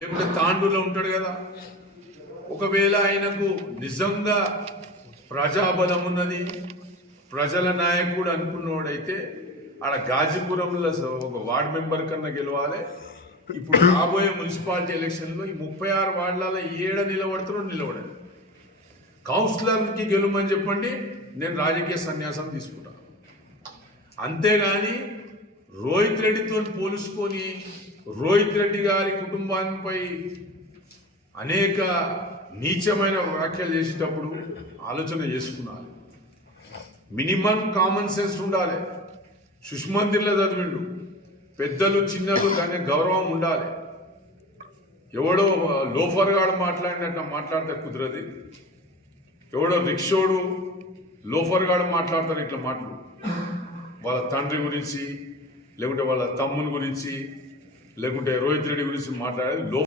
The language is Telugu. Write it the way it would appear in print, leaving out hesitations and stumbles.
లేకుంటే తాండూరులో ఉంటాడు కదా. ఒకవేళ ఆయనకు నిజంగా ప్రజాబలం ఉన్నది, ప్రజల నాయకుడు అనుకున్నవాడైతే ఆడ గాజీపురంలో ఒక వార్డు మెంబర్ కన్నా గెలవాలి. ఇప్పుడు రాబోయే మున్సిపాలిటీ ఎలక్షన్లో ఈ 36 వార్డులలో ఏడ నిలబడతారో నిలబడాలి. కౌన్సిలర్కి గెలుమని చెప్పండి, నేను రాజకీయ సన్యాసం తీసుకుంటాను. అంతేగాని రోహిత్ రెడ్డితో పోలుసుకొని రోహిత్ రెడ్డి గారి కుటుంబానిపై అనేక నీచమైన వ్యాఖ్యలు చేసేటప్పుడు ఆలోచన చేసుకున్నాను. మినిమం కామన్ సెన్స్ ఉండాలి. సుష్మందిర్లో చదివిండు, పెద్దలు చిన్నలు దాని గౌరవం ఉండాలి. ఎవడో లోఫర్ గాడు మాట్లాడినట్టు మాట్లాడితే కుదరది. ఎవడో రిక్షోడు లోఫర్ గాడు మాట్లాడతారు ఇట్లా మాటలు, వాళ్ళ తండ్రి గురించి లేకుంటే వాళ్ళ తమ్ముని గురించి లేకుంటే రోహిత్ రెడ్డి గురించి మాట్లాడేది